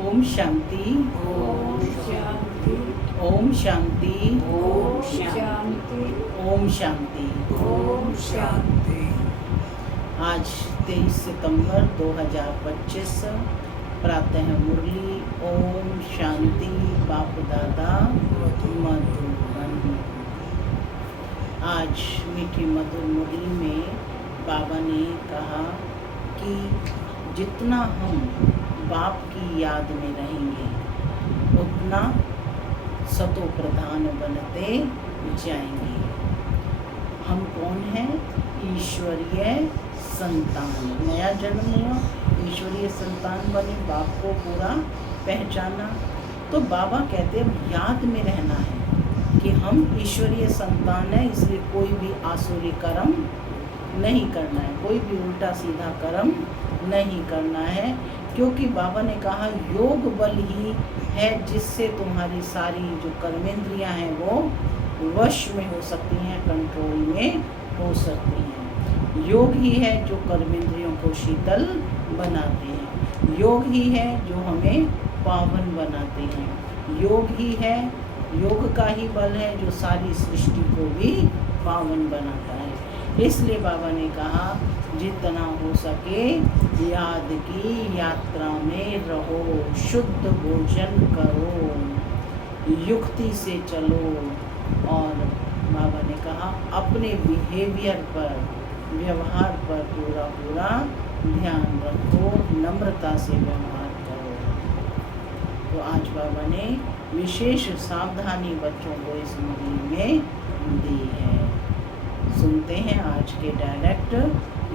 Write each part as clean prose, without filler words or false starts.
ओम शांति। ओम शांति। ओम शांति। ओम शांति। ओम शांति। ओम शांति। आज 23 सितंबर 2025 प्रातः मुरली ओम शांति बाप दादा मधुबन। आज मीठी मधुर मुरली में बाबा ने कहा कि जितना हम बाप की याद में रहेंगे उतना सतो प्रधान बनते जाएंगे। हम कौन हैं? ईश्वरीय संतान। नया जन्म हुआ, ईश्वरीय संतान बने, बाप को पूरा पहचाना। तो बाबा कहते हैं याद में रहना है कि हम ईश्वरीय संतान हैं, इसलिए कोई भी आसुरी कर्म नहीं करना है, कोई भी उल्टा सीधा कर्म नहीं करना है, क्योंकि बाबा ने कहा योग बल ही है जिससे तुम्हारी सारी जो कर्मेंद्रियां हैं वो वश में हो सकती हैं, कंट्रोल में हो सकती हैं। योग ही है जो कर्मेंद्रियों को शीतल बनाते हैं, योग ही है जो हमें पावन बनाते हैं, योग ही है, योग का ही बल है जो सारी सृष्टि को भी पावन बनाता है। इसलिए बाबा ने कहा जितना हो सके याद की यात्रा में रहो, शुद्ध भोजन करो, युक्ति से चलो, और बाबा ने कहा अपने बिहेवियर पर, व्यवहार पर पूरा ध्यान रखो, नम्रता से व्यवहार करो। तो आज बाबा ने विशेष सावधानी बच्चों को इस मुरली में दी है। सुनते हैं आज के डायरेक्ट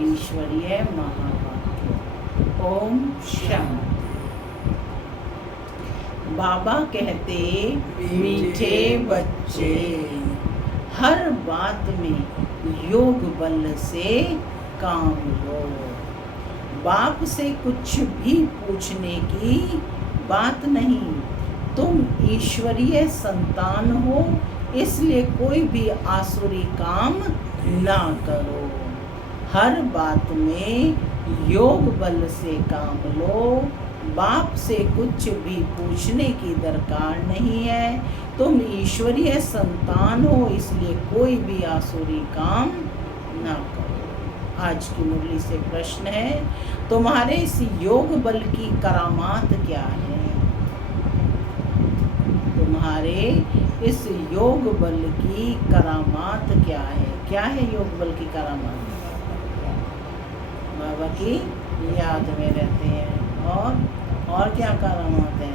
ईश्वरीय महावाक्य। ओम शांति। बाबा कहते मीठे बच्चे हर बात में योग बल से काम लो। बाप से कुछ भी पूछने की बात नहीं, तुम ईश्वरीय संतान हो, इसलिए कोई भी आसुरी काम ना करो। हर बात में योग बल से काम लो। बाप से कुछ भी पूछने की दरकार नहीं है, तुम ईश्वरीय संतान हो, इसलिए कोई भी आसुरी काम ना करो। आज की मुरली से प्रश्न है, तुम्हारे इस योग बल की करामात क्या है? तुम्हारे इस योग बल की करामात क्या है? क्या है योग बल की करामात? बाबा की याद में रहते हैं, और क्या करामात है?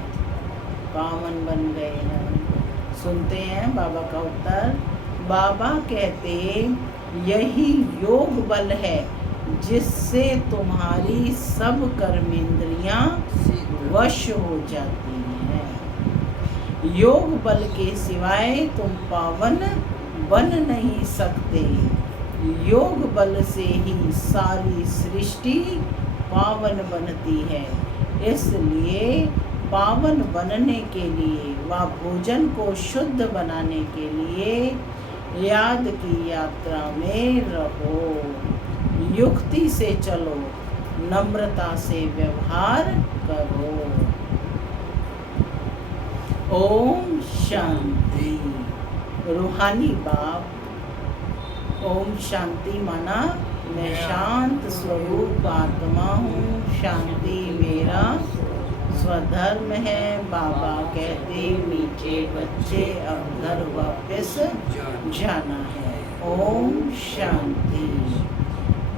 पावन बन गए हैं। सुनते हैं बाबा का उत्तर। बाबा कहते यही योग बल है जिससे तुम्हारी सब कर्मेंद्रियां वश हो जाती हैं। योग बल के सिवाय तुम पावन बन नहीं सकते। योग बल से ही सारी सृष्टि पावन बनती है, इसलिए पावन बनने के लिए व भोजन को शुद्ध बनाने के लिए याद की यात्रा में रहो, युक्ति से चलो, नम्रता से व्यवहार करो। ओम शांति। रूहानी बाप। ओम शांति माना मैं शांत स्वरूप आत्मा हूँ, शांति मेरा स्वधर्म है। बाबा कहते मीठे बच्चे अब घर वापस जाना है। ओम शांति।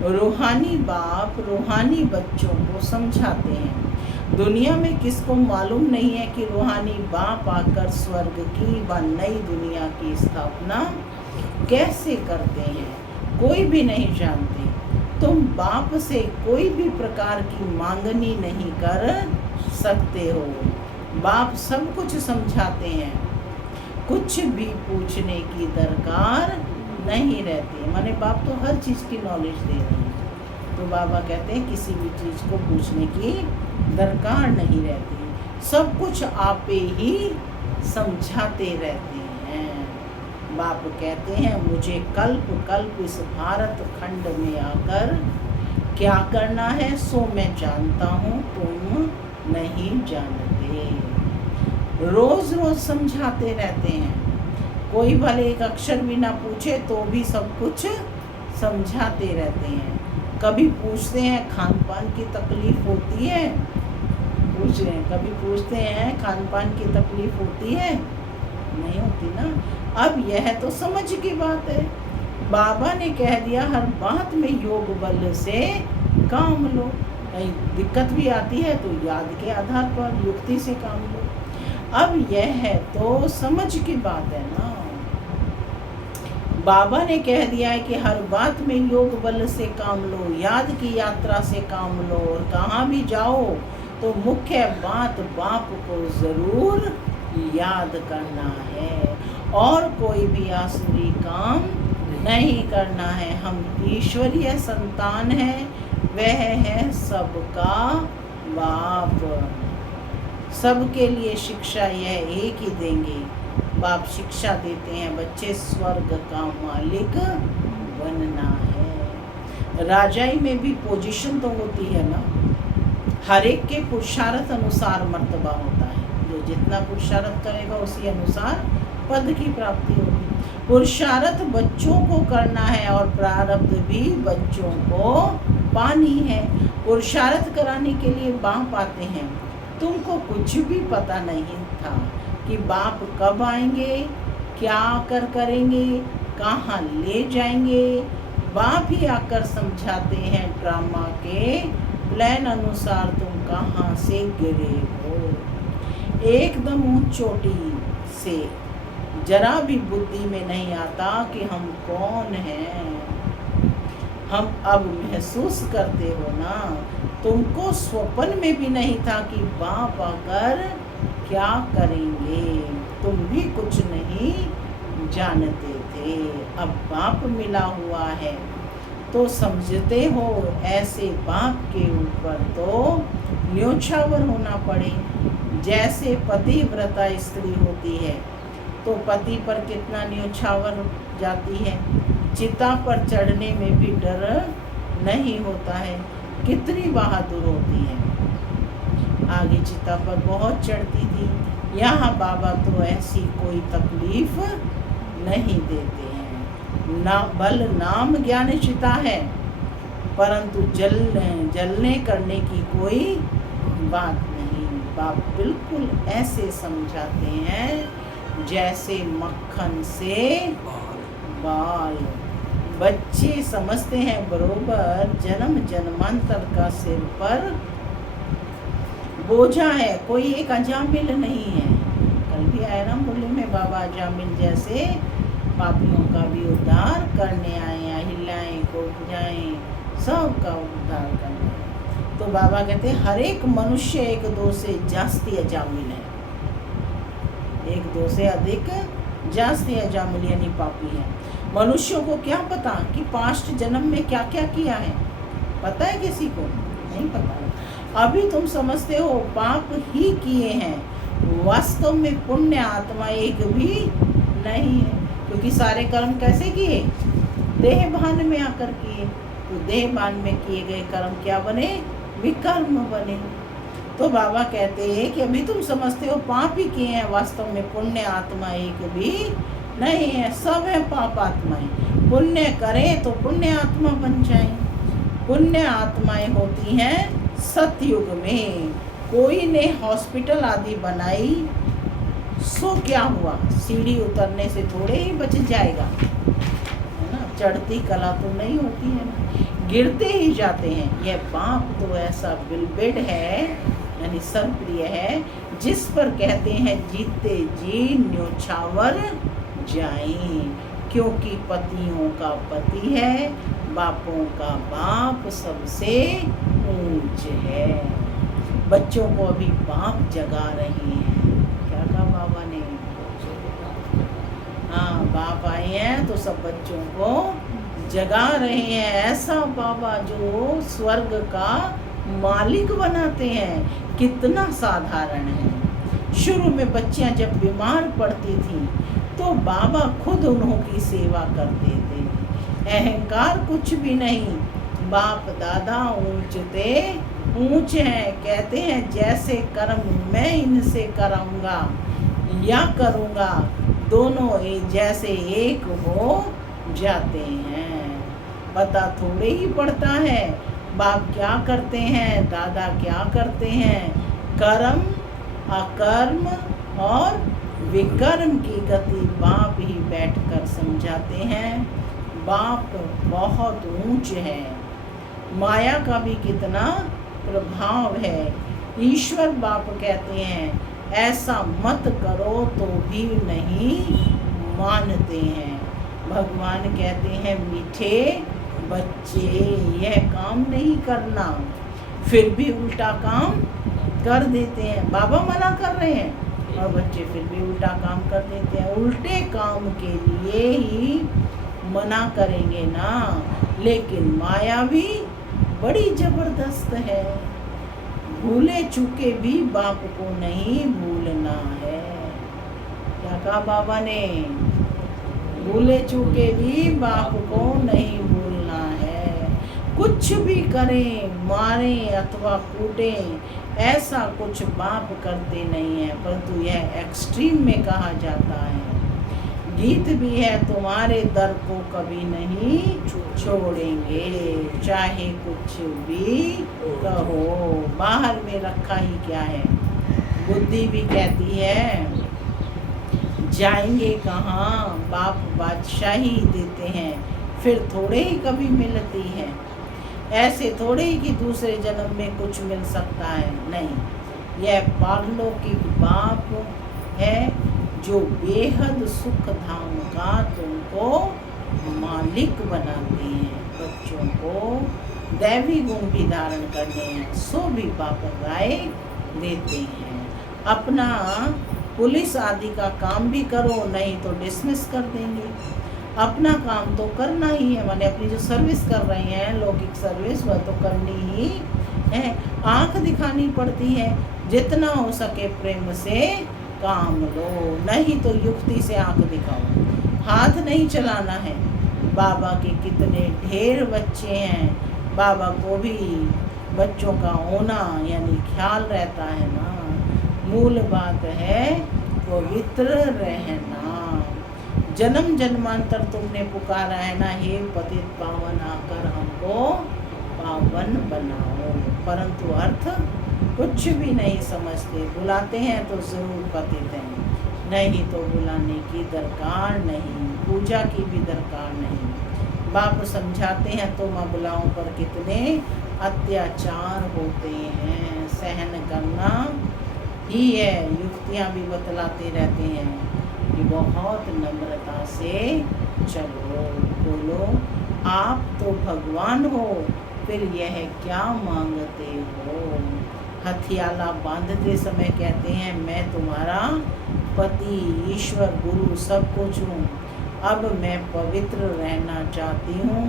रूहानी बाप रूहानी बच्चों को समझाते हैं। दुनिया में किसको मालूम नहीं है कि रूहानी बाप आकर स्वर्ग की व नई दुनिया की स्थापना कैसे करते हैं? कोई भी नहीं जानते। तुम बाप से कोई भी प्रकार की मांगनी नहीं कर सकते हो। बाप सब कुछ समझाते हैं, कुछ भी पूछने की दरकार नहीं रहती। माने बाप तो हर चीज़ की नॉलेज दे रहे हैं। तो बाबा कहते हैं किसी भी चीज़ को पूछने की दरकार नहीं रहती, सब कुछ आपे ही समझाते रहते हैं। बाप कहते हैं मुझे कल्प कल्प इस भारत खंड में आकर क्या करना है सो मैं जानता हूँ, तुम नहीं जानते। रोज रोज समझाते रहते हैं, कोई भले एक अक्षर भी ना पूछे तो भी सब कुछ समझाते रहते हैं। कभी पूछते हैं खान पान की तकलीफ होती है, पूछ रहे हैं, कभी पूछते हैं खान पान की तकलीफ होती है, नहीं होती ना। अब यह तो समझ की बात है, बाबा ने कह दिया हर बात में योग बल से काम लो। कहीं दिक्कत भी आती है तो याद के आधार पर युक्ति से काम लो। अब यह है तो समझ की बात है ना। बाबा ने कह दिया है कि हर बात में योग बल से काम लो, याद की यात्रा से काम लो, और कहाँ भी जाओ तो मुख्य बात बाप को जरूर याद करना है, और कोई भी आसुरी काम नहीं करना है। हम ईश्वरीय संतान हैं, वह है सबका बाप। सबके लिए शिक्षा यह एक ही देंगे, बाप शिक्षा देते हैं बच्चे स्वर्ग का मालिक बनना है। राजाई में भी पोजीशन तो होती है ना, हर एक के पुरुषार्थ अनुसार मर्तबा होता है, जो जितना पुरुषार्थ करेगा उसी अनुसार पद की प्राप्ति होगी। पुरुषार्थ बच्चों को करना है और प्रारब्ध भी बच्चों को पानी है। पुरुषार्थ कराने के लिए बाप आते हैं, तुमको कुछ भी पता नहीं था कि बाप कब आएंगे, क्या करेंगे, कहाँ ले जाएंगे। बाप ही आकर समझाते हैं, ड्रामा के प्लान अनुसार तुम कहाँ से गिरे हो। एकदम ऊंच चोटी से जरा भी बुद्धि में नहीं आता कि हम कौन हैं। हम अब महसूस करते हो ना, तुमको स्वप्न में भी नहीं था कि बाप आकर क्या करेंगे, तुम भी कुछ नहीं जानते थे। अब बाप मिला हुआ है तो समझते हो, ऐसे बाप के ऊपर तो न्योछावर होना पड़े। जैसे पतिव्रता स्त्री होती है तो पति पर कितना न्योछावर जाती है, चिता पर चढ़ने में भी डर नहीं होता है, कितनी बहादुर होती है। आगे चिता पर बहुत चढ़ती थी, यहाँ बाबा तो ऐसी कोई तकलीफ नहीं देते हैं। ना बल नाम ज्ञान चिता है, परंतु जलने करने की कोई बात नहीं। बाप बिल्कुल ऐसे समझाते हैं जैसे मक्खन से बाल। बच्चे समझते हैं बरोबर जन्म जन्मांतर का सिर पर बोझा है, कोई एक अजामिल नहीं है। कल भी आया ना मुरली में, बाबा अजामिल जैसे पापियों का भी उद्धार करने आए हैं, हिलाएं को बुझाएं, सबका उद्धार करने आए। तो बाबा कहते हैं हर एक मनुष्य एक दो से जास्ती अजामिल है, एक दो से अधिक जास्ती अजामिल यानी पापी है। मनुष्यों को क्या पता कि पास्ट जन्म में क्या क्या किया है, पता है किसी को? नहीं पता। अभी तुम समझते हो पाप ही किए हैं, वास्तव में पुण्य आत्मा एक भी नहीं है, क्योंकि सारे कर्म कैसे किए? देह भान में आकर किए। तो देह भान में किए गए कर्म क्या बने? विकर्म बने। तो बाबा कहते हैं कि अभी तुम समझते हो पाप ही किए हैं, वास्तव में पुण्य आत्मा एक भी नहीं है, सब है पाप आत्माएं। पुण्य करें तो पुण्य आत्मा बन जाए। पुण्य आत्माएं होती हैं सतयुग में। कोई ने हॉस्पिटल आदि बनाई, सो क्या हुआ? सीढ़ी उतरने से थोड़े ही बच जाएगा, है ना? चढ़ती कला तो नहीं होती है ना, गिरते ही जाते हैं। यह पाप तो ऐसा बिलबेड है, यानी सर्वप्रिय है, जिस पर कहते हैं जीते जी न्योछावर जाएं, क्योंकि पतियों का पति है, बापों का बाप सबसे ऊंच है। बच्चों को अभी बाप जगा रहे हैं। क्या कहा बाबा ने? हाँ, बाप आए हैं तो सब बच्चों को जगा रहे हैं। ऐसा बाबा जो स्वर्ग का मालिक बनाते हैं, कितना साधारण है। शुरू में बच्चियां जब बीमार पड़ती थी तो बाबा खुद उन्होंने सेवा करते थे। अहंकार कुछ भी नहीं, बाप दादा ऊंचते ऊंच हैं। कहते हैं जैसे कर्म मैं इनसे कराऊंगा या करूंगा, दोनों जैसे एक हो जाते हैं। पता थोड़े ही पड़ता है बाप क्या करते हैं, दादा क्या करते हैं। कर्म, अकर्म और विकर्म की गति बाप ही बैठकर समझाते हैं। बाप बहुत ऊंच है। माया का भी कितना प्रभाव है। ईश्वर बाप कहते हैं ऐसा मत करो तो भी नहीं मानते हैं। भगवान कहते हैं मीठे बच्चे यह काम नहीं करना, फिर भी उल्टा काम कर देते हैं। बाबा मना कर रहे हैं और बच्चे फिर भी उल्टा काम कर देते हैं। उल्टे काम के लिए ही मना करेंगे ना। लेकिन माया भी बड़ी जबरदस्त है। भूले चूके भी बाप को नहीं भूलना है। क्या कहा बाबा ने? भूले चूके भी बाप को नहीं भूलना है। कुछ भी करें, मारें अथवा कूटें, ऐसा कुछ बाप करते नहीं है, परंतु यह एक्सट्रीम में कहा जाता है। गीत भी है तुम्हारे दर को कभी नहीं छोड़ेंगे, चाहे कुछ भी कहो। बाहर में रखा ही क्या है। बुद्धि भी कहती है जाएंगे कहाँ, बाप बादशाही देते हैं, फिर थोड़े ही कभी मिलती है। ऐसे थोड़े ही कि दूसरे जन्म में कुछ मिल सकता है, नहीं। यह पारलौकिक बाप है जो बेहद सुख धाम का तुमको मालिक बनाते हैं। बच्चों को दैवी गुण भी धारण करने हैं, सो भी बाप राय देते हैं। अपना पुलिस आदि का काम भी करो, नहीं तो डिसमिस कर देंगे। अपना काम तो करना ही है, माने अपनी जो सर्विस कर रहे हैं, लौकिक सर्विस, वह तो करनी ही है। आंख दिखानी पड़ती है, जितना हो सके प्रेम से काम लो, नहीं तो युक्ति से आंख दिखाओ। हाथ नहीं चलाना है। बाबा के कितने ढेर बच्चे हैं, बाबा को भी बच्चों का होना यानी ख्याल रहता है ना। मूल बात है पवित्र रहना। जन्म जन्मांतर तुमने पुकारा है ना, हे पतित पावन आकर हमको पावन बनाओ, परंतु अर्थ कुछ भी नहीं समझते। बुलाते हैं तो जरूर पतित हैं, नहीं तो बुलाने की दरकार नहीं, पूजा की भी दरकार नहीं। बाप समझाते हैं तुम अबलाओं पर कितने अत्याचार होते हैं, सहन करना ही है। युक्तियाँ भी बतलाते रहते हैं कि बहुत नम्रता से चलो। बोलो आप तो भगवान हो, फिर यह क्या मांगते हो। हथियाला बांधते समय कहते हैं मैं तुम्हारा पति, ईश्वर, गुरु सब कुछ हूँ, अब मैं पवित्र रहना चाहती हूँ,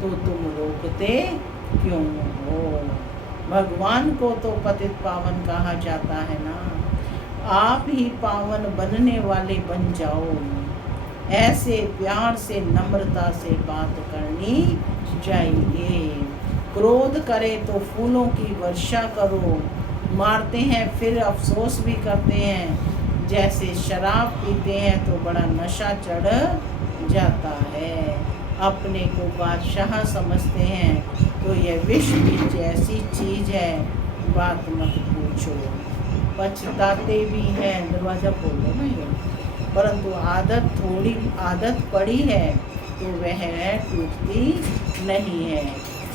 तो तुम रोकते क्यों हो। भगवान को तो पतित पावन कहा जाता है ना। आप ही पावन बनने वाले बन जाओ। ऐसे प्यार से नम्रता से बात करनी चाहिए। क्रोध करे तो फूलों की वर्षा करो, मारते हैं फिर अफसोस भी करते हैं। जैसे शराब पीते हैं तो बड़ा नशा चढ़ जाता है, अपने को बादशाह समझते हैं, तो यह विष भी ऐसी चीज़ है बात मत पूछो। पछताते भी हैं, दरवाज़ा खोलो ना ये, परंतु आदत पड़ी है तो वह टूटती नहीं है।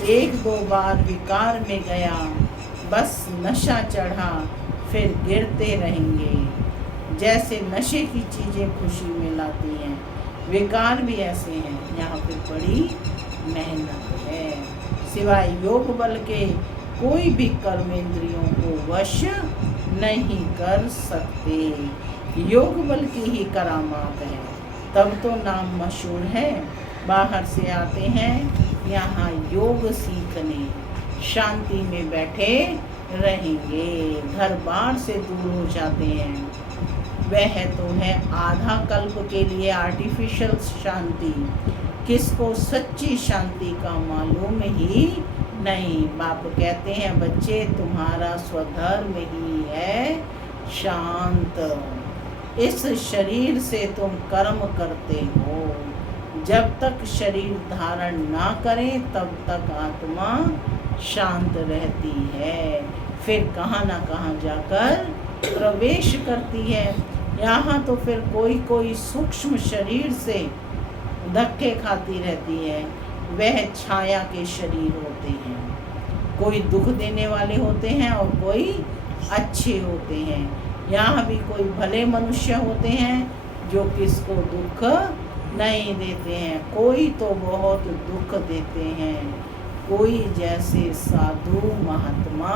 एक दो बार विकार में गया, बस नशा चढ़ा, फिर गिरते रहेंगे। जैसे नशे की चीज़ें खुशी में लाती हैं, विकार भी ऐसे हैं। यहाँ पे बड़ी मेहनत है। सिवाय योग बल के कोई भी कर्मेंद्रियों को वश नहीं कर सकते। योग बल की ही करामात है, तब तो नाम मशहूर है। बाहर से आते हैं यहाँ योग सीखने, शांति में बैठे रहेंगे, घर बार से दूर हो जाते हैं। वह तो है आधा कल्प के लिए आर्टिफिशियल शांति, किसको सच्ची शांति का मालूम ही नहीं। बाप कहते हैं बच्चे तुम्हारा स्वधर्म ही है शांत। इस शरीर से तुम कर्म करते हो, जब तक शरीर धारण ना करें तब तक आत्मा शांत रहती है, फिर कहाँ ना कहाँ जाकर प्रवेश करती है। यहाँ तो फिर कोई कोई सूक्ष्म शरीर से धक्के खाती रहती है, वह छाया के शरीर होते हैं। कोई दुख देने वाले होते हैं और कोई अच्छे होते हैं। यहाँ भी कोई भले मनुष्य होते हैं जो किसको दुख नहीं देते हैं, कोई तो बहुत दुख देते हैं, कोई जैसे साधु महात्मा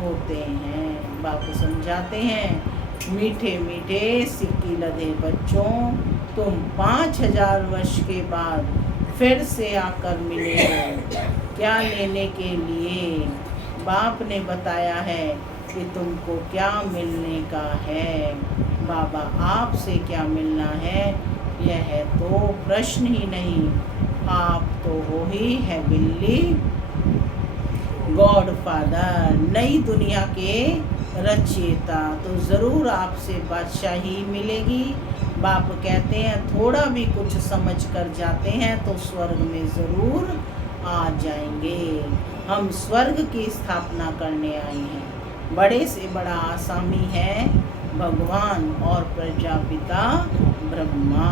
होते हैं। बापू समझाते हैं मीठे मीठे सिक्की लदे बच्चों, तुम 5000 वर्ष के बाद फिर से आकर मिले हो, क्या लेने के लिए? बाप ने बताया है कि तुमको क्या मिलने का है। बाबा आपसे क्या मिलना है यह तो प्रश्न ही नहीं। आप तो हो ही है बिल्ली गॉड फादर, नई दुनिया के रचयिता, तो ज़रूर आपसे बादशाही मिलेगी। बाप कहते हैं थोड़ा भी कुछ समझ कर जाते हैं तो स्वर्ग में ज़रूर आ जाएंगे। हम स्वर्ग की स्थापना करने आए हैं। बड़े से बड़ा आसामी है भगवान और प्रजापिता ब्रह्मा।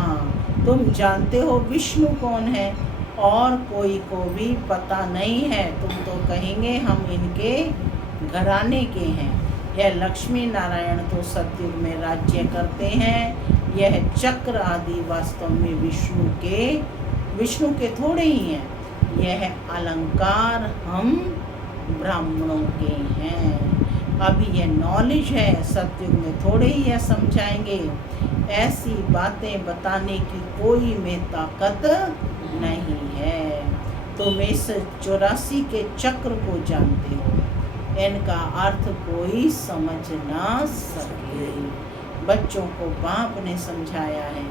तुम जानते हो विष्णु कौन है और कोई को भी पता नहीं है। तुम तो कहेंगे हम इनके घराने के हैं। यह लक्ष्मी नारायण तो सतयुग में राज्य करते हैं। यह चक्र आदि वास्तव में विष्णु के थोड़े ही हैं। यह अलंकार हम ब्राह्मणों के हैं। अभी यह नॉलेज है, सतयुग में थोड़े ही यह समझाएंगे। ऐसी बातें बताने की कोई में ताकत नहीं है। तुम इस 84 के चक्र को जानते हो, इनका अर्थ कोई समझ ना सके। बच्चों को बाप ने समझाया है,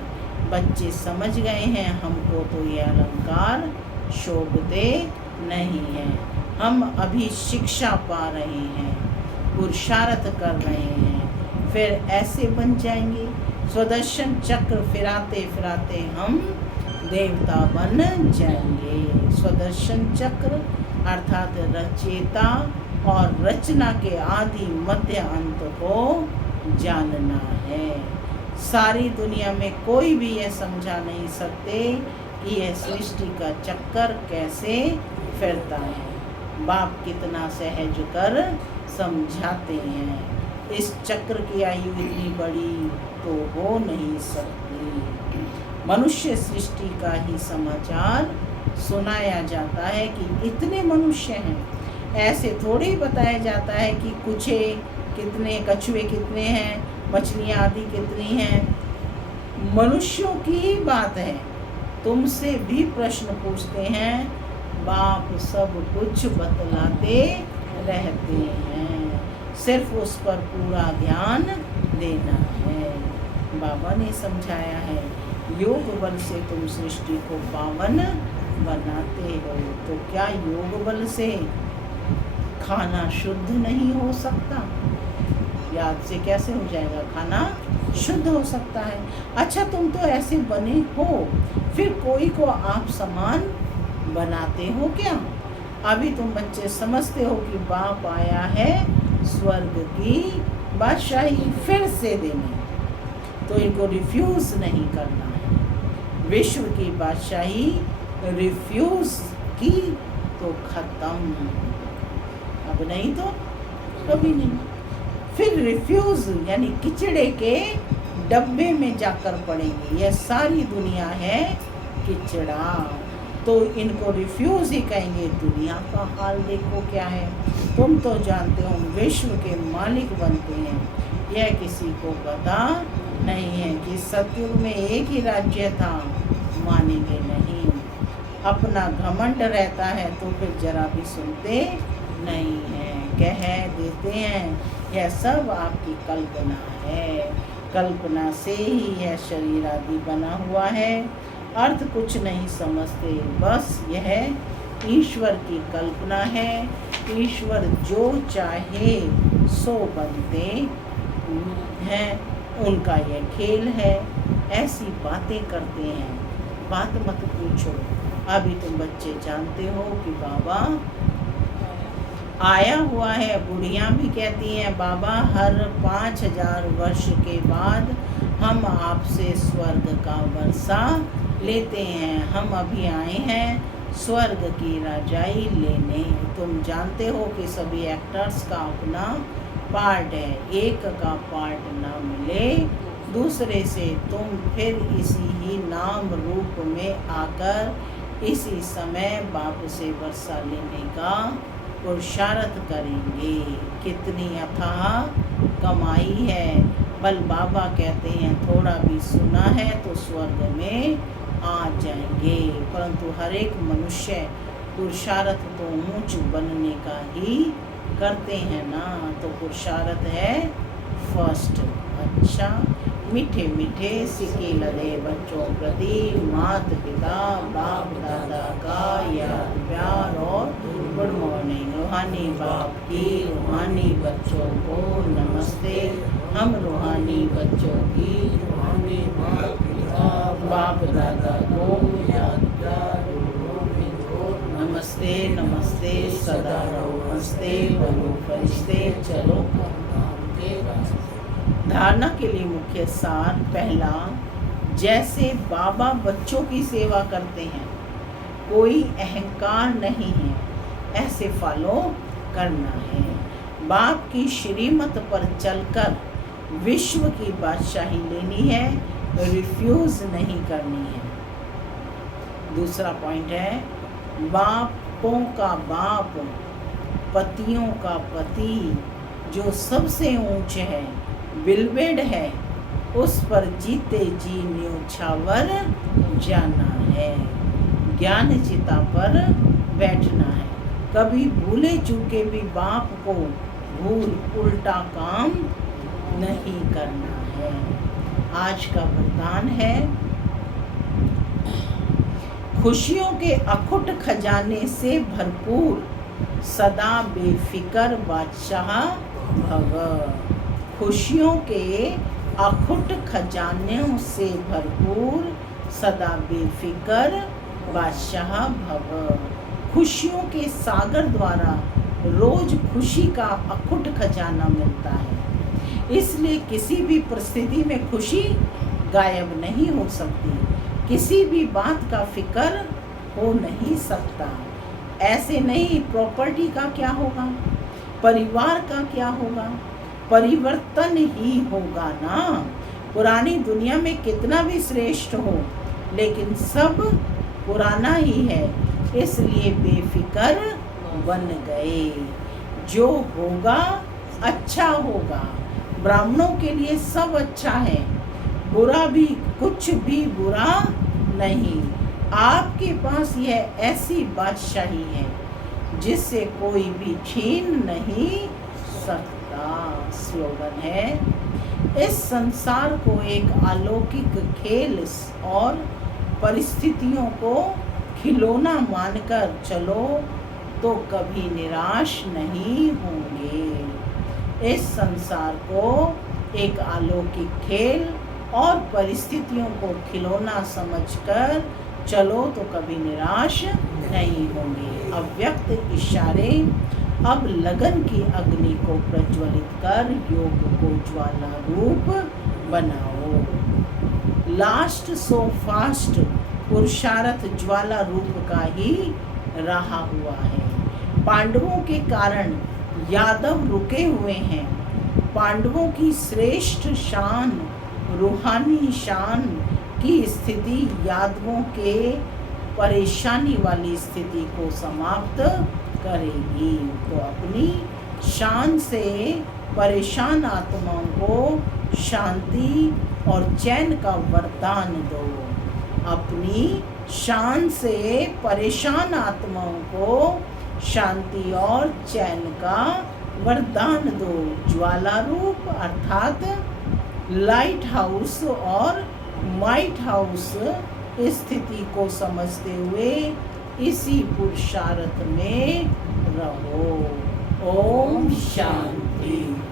बच्चे समझ गए हैं। हमको तो ये अलंकार शोभते नहीं है। हम अभी शिक्षा पा रहे हैं, पुरुषार्थ कर रहे हैं, फिर ऐसे बन जाएंगे। स्वदर्शन चक्र फिराते फिराते हम देवता बन जाएंगे। स्वदर्शन चक्र अर्थात रचयिता और रचना के आदि मध्य अंत को जानना है। सारी दुनिया में कोई भी यह समझा नहीं सकते कि यह सृष्टि का चक्कर कैसे फिरता है। बाप कितना सहज कर समझाते हैं। इस चक्र की आयु इतनी बड़ी तो हो नहीं सकती। मनुष्य सृष्टि का ही समाचार सुनाया जाता है कि इतने मनुष्य हैं। ऐसे थोड़ी बताया जाता है कि कुछे कितने, कछुए कितने हैं, मछलियाँ आदि कितनी हैं। मनुष्यों की ही बात है। तुमसे भी प्रश्न पूछते हैं, बाप सब कुछ बतलाते रहते हैं, सिर्फ उस पर पूरा ध्यान देना है। बाबा ने समझाया है योग बल से तुम सृष्टि को पावन बनाते हो, तो क्या योग बल से खाना शुद्ध नहीं हो सकता? याद से कैसे हो जाएगा? खाना शुद्ध हो सकता है। अच्छा तुम तो ऐसे बने हो, फिर कोई को आप समान बनाते हो क्या? अभी तुम बच्चे समझते हो कि बाप आया है स्वर्ग की बादशाही फिर से देने, तो इनको रिफ्यूज नहीं करना है। विश्व की बादशाही रिफ्यूज की तो खत्म, अब नहीं तो कभी नहीं। फिर रिफ्यूज यानी किचड़े के डब्बे में जाकर पड़ेंगे। यह सारी दुनिया है किचड़ा, तो इनको रिफ्यूज ही कहेंगे। दुनिया का हाल देखो क्या है। तुम तो जानते हो विश्व के मालिक बनते हैं। यह किसी को पता नहीं है कि सतयुग में एक ही राज्य था, मानेंगे नहीं। अपना घमंड रहता है तो फिर जरा भी सुनते नहीं हैं, कह देते हैं यह सब आपकी कल्पना है। कल्पना से ही यह शरीर आदि बना हुआ है। अर्थ कुछ नहीं समझते, बस यह ईश्वर की कल्पना है। ईश्वर जो चाहे सो बनते हैं, उनका यह खेल है। ऐसी बातें करते हैं, बात मत पूछो। अभी तुम बच्चे जानते हो कि बाबा आया हुआ है। बुढ़ियाँ भी कहती हैं बाबा हर 5000 वर्ष के बाद हम आपसे स्वर्ग का वर्षा लेते हैं। हम अभी आए हैं स्वर्ग की राजाई लेने। तुम जानते हो कि सभी एक्टर्स का अपना पार्ट है। एक का पार्ट ना मिले दूसरे से तुम फिर इसी ही नाम रूप में आकर इसी समय बाप से वर्षा लेने का पुरुषार्थ करेंगे। कितनी अथाह कमाई है। बल बाबा कहते हैं थोड़ा भी सुना है तो स्वर्ग में आ जाएंगे। परंतु हर एक मनुष्य पुरुषार्थ तो ऊंच बनने का ही करते हैं ना। तो पुरुषार्थ है फर्स्ट। अच्छा, मीठे मीठे सिक्के लदे बच्चों प्रति माता पिता बाप दादा का याद प्यार और गुड मॉर्निंग। रूहानी बाप की रूहानी बच्चों को नमस्ते। हम रूहानी बच्चों की रूहानी बाप दादा को याद प्यार नमस्ते नमस्ते। सदा रहो हंसते बनो फरिश्ते चलो धारणा के लिए मुख्य सार। पहला, जैसे बाबा बच्चों की सेवा करते हैं, कोई अहंकार नहीं है, ऐसे फॉलो करना है। बाप की श्रीमत पर चलकर विश्व की बादशाही लेनी है, रिफ्यूज नहीं करनी है। दूसरा पॉइंट है, बापों का बाप पतियों का पति जो सबसे ऊंचे है, बिलवेड है, उस पर जीते जी न्योछावर जाना है। ज्ञान चिता पर बैठना है। कभी भूले चूके भी बाप को भूल उल्टा काम नहीं करना है। आज का वरदान है, खुशियों के अखुट खजाने से भरपूर सदा बेफिक्र बादशाह भव। खुशियों के अखुट खजानों से भरपूर सदा बेफिक्र बादशाह भव। खुशियों के सागर द्वारा रोज खुशी का अखुट खजाना मिलता है। इसलिए किसी भी परिस्थिति में खुशी गायब नहीं हो सकती। किसी भी बात का फिक्र हो नहीं सकता। ऐसे नहीं, प्रॉपर्टी का क्या होगा, परिवार का क्या होगा, परिवर्तन ही होगा ना। पुरानी दुनिया में कितना भी श्रेष्ठ हो, लेकिन सब पुराना ही है, इसलिए बेफिक्र बन गए। जो होगा अच्छा होगा। ब्राह्मणों के लिए सब अच्छा है, बुरा भी, कुछ भी बुरा नहीं। आपके पास यह ऐसी बादशाही है जिससे कोई भी छीन नहीं सकता। स्लोगन है, इस संसार को एक अलौकिक खेल और परिस्थितियों को खिलौना मानकर चलो तो कभी निराश नहीं होंगे। इस संसार को एक अलौकिक खेल और परिस्थितियों को खिलौना समझकर चलो तो कभी निराश नहीं होंगे। अव्यक्त इशारे, अब लगन की अग्नि को प्रज्वलित कर योग को ज्वाला रूप बनाओ। लास्ट सो फास्ट पुरुषार्थ ज्वाला रूप का ही रहा हुआ है। पांडवों के कारण यादव रुके हुए हैं। पांडवों की श्रेष्ठ शान, रूहानी शान की स्थिति यादवों के परेशानी वाली स्थिति को समाप्त करेगी। तो अपनी शान से परेशान आत्माओं को शांति और चैन का वरदान दो। अपनी शान से परेशान आत्माओं को शांति और चैन का वरदान दो। ज्वाला रूप अर्थात लाइट हाउस और माइट हाउस स्थिति को समझते हुए इसी पुरुषार्थ में रहो। ओम शांति।